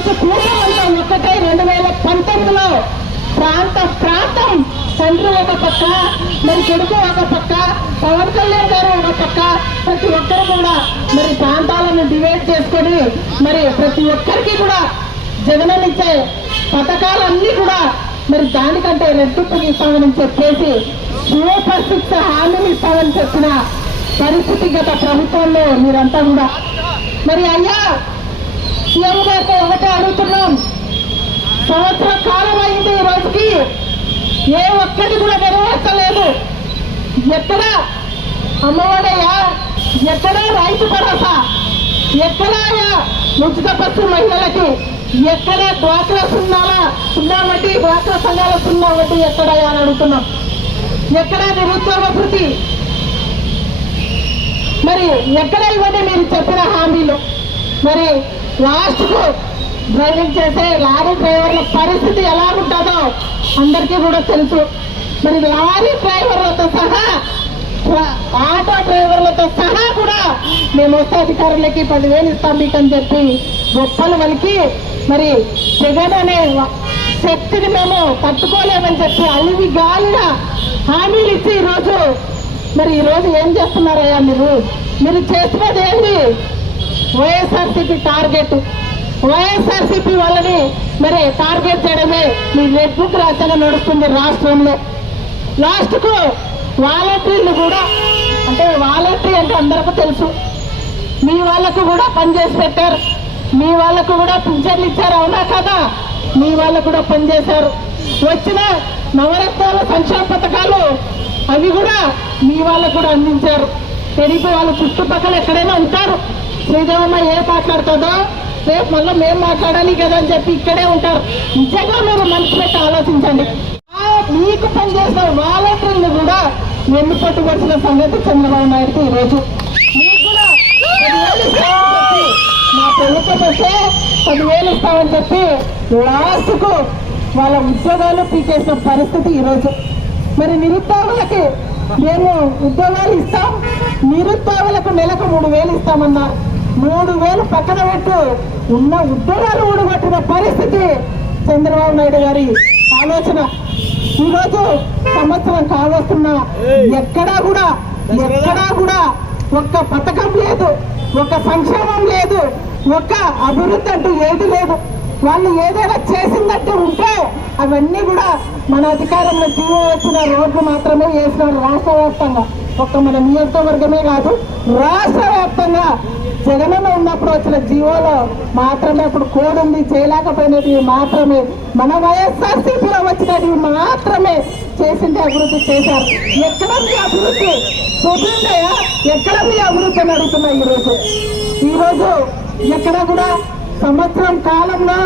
రోజు కూడమంతా ఒక్కటే రెండు వేల పంతొమ్మిదిలో ప్రాంత ప్రాంతం తండ్రి ఒక పక్క మరి కొడుకు ఒక పక్క పవన్ కళ్యాణ్ గారు ఒక పక్క. ప్రతి ఒక్కరు కూడా మరి ప్రాంతాలను డివైడ్ చేసుకొని మరి ప్రతి ఒక్కరికి కూడా జగననిచ్చే పథకాలన్నీ కూడా మరి దానికంటే రెట్టింపుకి ఇస్తామని చెప్పేసి సూపర్ సిక్స్ హామీలు ఇస్తామని చెప్పిన పరిస్థితి గత ప్రభుత్వంలో మీరంతా కూడా. మరి అయ్యా సీఎం గారితో ఒకటే అడుగుతున్నాం. సంవత్సరం కాలం అయింది ఈ రోజుకి. ఏ ఒక్కటి కూడా నెరవేర్చలేదు. ఎక్కడ అమ్మఒడయ్యా? ఎక్కడ రైతు భరోసా? ఎక్కడాయా ఉచిత బస్సు మహిళలకి? ఎక్కడ డ్వాక్రా సున్నాలా సున్నా వడ్డీ డ్వాక్రా సంఘాల సున్నా వడ్డీ ఎక్కడయ్యా అని అడుగుతున్నాం. ఎక్కడ నిరుద్యోగ భృతి మరి ఎక్కడ ఇవ్వండి మీరు చెప్పిన హామీలు? మరి లాస్ట్ డ్రైవింగ్ చేసే లారీ డ్రైవర్ల పరిస్థితి ఎలా ఉంటుందో అందరికీ కూడా తెలుసు. మరి లారీ డ్రైవర్లతో సహా ఆటో డ్రైవర్లతో సహా కూడా మేము వస్తే అధికారులకి పదివేలు ఇస్తాం మీకు అని చెప్పి గొప్పలు వలికి మరి జగన్ అనే శక్తిని మేము తట్టుకోలేమని చెప్పి అలివి గాలిన హామీలు ఇచ్చి ఈరోజు మరి ఈరోజు ఏం చేస్తున్నారయ్యా మీరు? మీరు చేసినది ఏంటి వైఎస్ఆర్సీపీ టార్గెట్. వైఎస్ఆర్సీపీ వాళ్ళని మరి టార్గెట్ చేయడమే మీ నెట్ బుక్ రాజ్యాంగం నడుస్తుంది రాష్ట్రంలో. లాస్ట్కు వాలంటీర్లు కూడా అంటే వాలంటీర్ అంటే అందరికీ తెలుసు. మీ వాళ్ళకు కూడా పనిచేసి పెట్టారు. మీ వాళ్ళకు కూడా పింఛన్లు ఇచ్చారు అవునా కదా? మీ వాళ్ళకు కూడా పనిచేశారు వచ్చిన నవరత్నాల సంక్షేమ పథకాలు అవి కూడా మీ వాళ్ళకు కూడా అందించారు. తెలిపి వాళ్ళు చుట్టుపక్కల ఎక్కడైనా ఉంటారు. శ్రీదేవమ్మ ఏం మాట్లాడుతుందో రేపు మళ్ళీ మేము మాట్లాడాలి కదా అని చెప్పి ఇక్కడే ఉంటారు. నిజంగా మీరు మనసు పెట్టి ఆలోచించండి. మీకు పనిచేసిన వాలంటీర్లు కూడా ఎన్ని పట్టుబడిన సంగతి చంద్రబాబు నాయుడుకి ఈరోజు. మీకు కూడా మా ప్రభుత్వం వస్తే పదివేలు ఇస్తామని చెప్పి లాస్ట్కు వాళ్ళ ఉద్యోగాలు పీకేసిన పరిస్థితి ఈరోజు. మరి నిరుద్యోగులకి మేము ఉద్యోగాలు ఇస్తాం నిరుద్యోగులకు నెలకు మూడు వేలు ఇస్తామన్నారు. మూడు వేలు పక్కన పెట్టు. ఉన్న ఉద్యోగాలు ఊడగొట్టిన పరిస్థితి చంద్రబాబు నాయుడు గారి ఆలోచన. ఈరోజు సంవత్సరం కావస్తున్నా ఎక్కడా కూడా ఎక్కడా కూడా? ఒక్క పథకం లేదు. ఒక సంక్షేమం లేదు. ఒక్క అభివృద్ధి అంటూ ఏది లేదు. వాళ్ళు ఏదైనా చేసిందంటే ఉంటే అవన్నీ కూడా మన అధికారంలో జీవో వచ్చిన రోడ్లు మాత్రమే వేసినారు రాష్ట్ర వ్యాప్తంగా. ఒక్క మన నియోజకవర్గమే కాదు రాష్ట్ర వ్యాప్తంగా జగనన్న ఉన్నప్పుడు వచ్చిన జీవోలో మాత్రమే అప్పుడు కోడ్ ఉంది చేయలేకపోయినవి మాత్రమే. మన వైఎస్ఆర్సీపీలో వచ్చినవి మాత్రమే చేసింది అభివృద్ధి చేశారు. ఎక్కడ మీ అభివృద్ధి? చూపించాయా ఎక్కడ మీ అభివృద్ధి అని అడుగుతున్నా ఈరోజు. ఈరోజు ఎక్కడ కూడా సంవత్సరం కాలంలో